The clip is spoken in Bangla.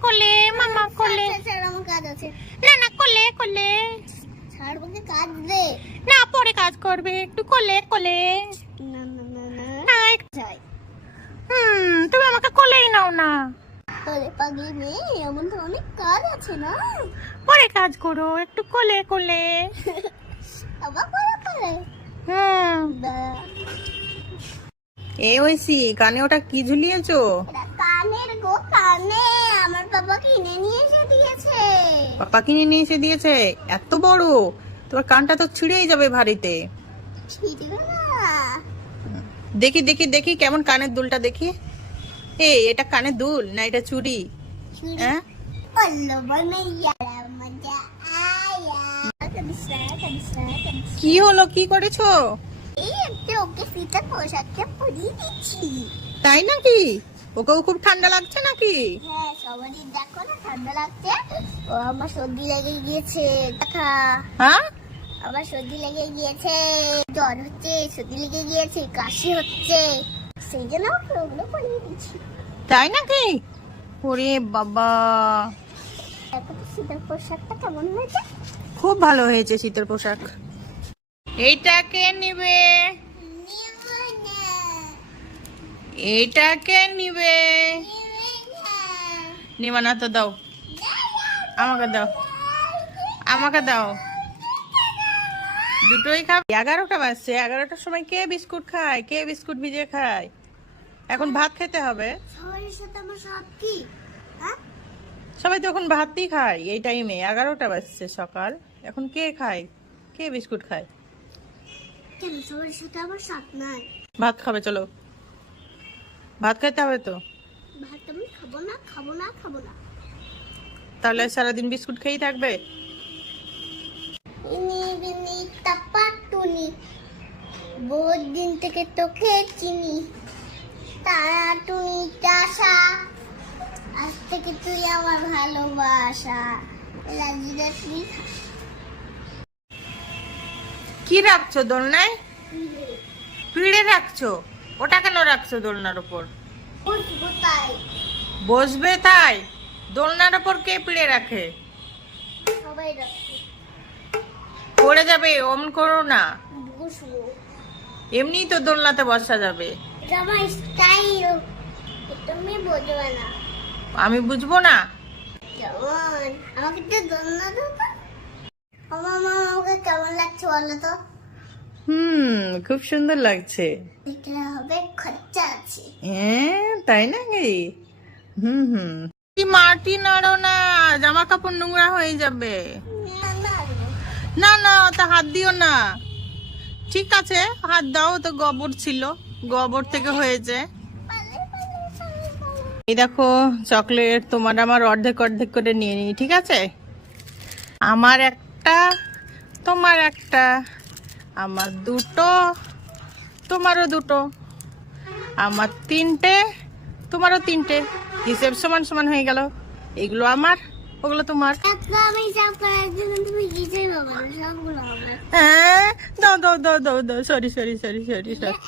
কোলে মামা কোলে। আমার কাজ আছে। না না কোলে কোলে। কাজ দে। না পরে কাজ করবে একটু কোলে কোলে। না না না না। না এক- যাই। হুম তুমি আমাকে কোলেই নাও না। পাগলি মেয়ে এমন তো অনেক কাজ আছে না? পরে কাজ করো একটু কোলে কোলে। আবার হুম। এ হয়েছি কানে ওটা কি ঝুলিয়েছো? কানের গো কানে। আমার বাবা কিনে নিয়ে এসে দিয়েছে। পাপা কিনে নিয়ে এসে দিয়েছে? এত বড়? তোমার কানটা তো ছিঁড়েই যাবে ভারীতে। ছিড়বে না। দেখি দেখি দেখি কেমন কানের দুলটা দেখি। এ এটা কানের দুল না এটা চুড়ি? হ্যাঁ? কি হলো? কি করেছ? এই একটা ওকে ফিতা পোশাককে পরিয়ে দিচ্ছি। তাই নাকি? ওকেও খুব ঠান্ডা লাগছে নাকি? হ্যাঁ সবারই দেখো না ঠান্ডা লাগছে। ও আমার সর্দি লেগে গিয়েছে দেখা। হ্যাঁ? আমার সর্দি লেগে গিয়েছে জ্বর হচ্ছে সর্দি লেগে গিয়েছে কাশি হচ্ছে। সেই জন্য ওগুলো পরিয়ে দিচ্ছি। তাই নাকি? ওরে বাবা। শীতের পোশাকটা কেমন হয়েছে? খুব ভালো হয়েছে শীতের পোশাক। এইটাকে নিবে? এইটাকে নিবে। নিবা না তো দাও। আমাকে দাও। আমাকে দাও। দুটোই খাবে। এগারোটা বাজছে। এগারোটার সময় কে বিস্কুট খায়? কে বিস্কুট ভিজে খায়? এখন ভাত খেতে হবে। সবাই কি? হ্যাঁ? সবাই তো এখন ভাতই খায় এই টাইমে। এগারোটা বাজছে সকাল। এখন কে খায়? কে বিস্কুট খায়? ভাত খাবে চলো। ভাত খেতে হবে তো? ভাত আমি খাব না খাব না খাব না। তাহলে সারাদিন বিস্কুট খেয়েই থাকবে? বহুত দিন থেকে তোকে চিনি। তারা টুনি চাষা আজ থেকে তুই আমার ভালোবাসা। রাজিদা তুই কি রাখছো দোলনায়? পিড়ে রাখছো? ওটা কেন রাখছো দোলনার কোথায় বসবে তাই। দোলনার ওপর কে পিড়ে রাখে? পড়ে যাবে অমন করো না। এমনিই তো দোলনাতে বসা যাবে। আমি বুঝব না। আমাকে তো দোলনা দাও তো। আমার মা আমাকে কেমন লাগছে বলো তো? হুম খুব সুন্দর লাগছে। দেখলে হবে খরচা আছে। হ্যাঁ তাই নাকি হুম হুম। মাটি নাড়ো না জামা কাপড় নোংরা হয়ে যাবে। না, না, ওটা হাত দিও না। ঠিক আছে হাত দাও তো গোবর ছিল গোবর থেকে হয়েছে। এই দেখো চকলেট তোমার আমার অর্ধেক অর্ধেক করে নিয়ে নিই ঠিক আছে? আমার একটা তোমার একটা। আমার দুটো তোমারও দুটো। আমার তিনটে তোমারও তিনটে। হিসেব সমান সমান হয়ে গেল। এগুলো আমার ওগুলো তোমার। হ্যাঁ? দাও দাও দাও দাও দাও। Sorry sorry sorry sorry sorry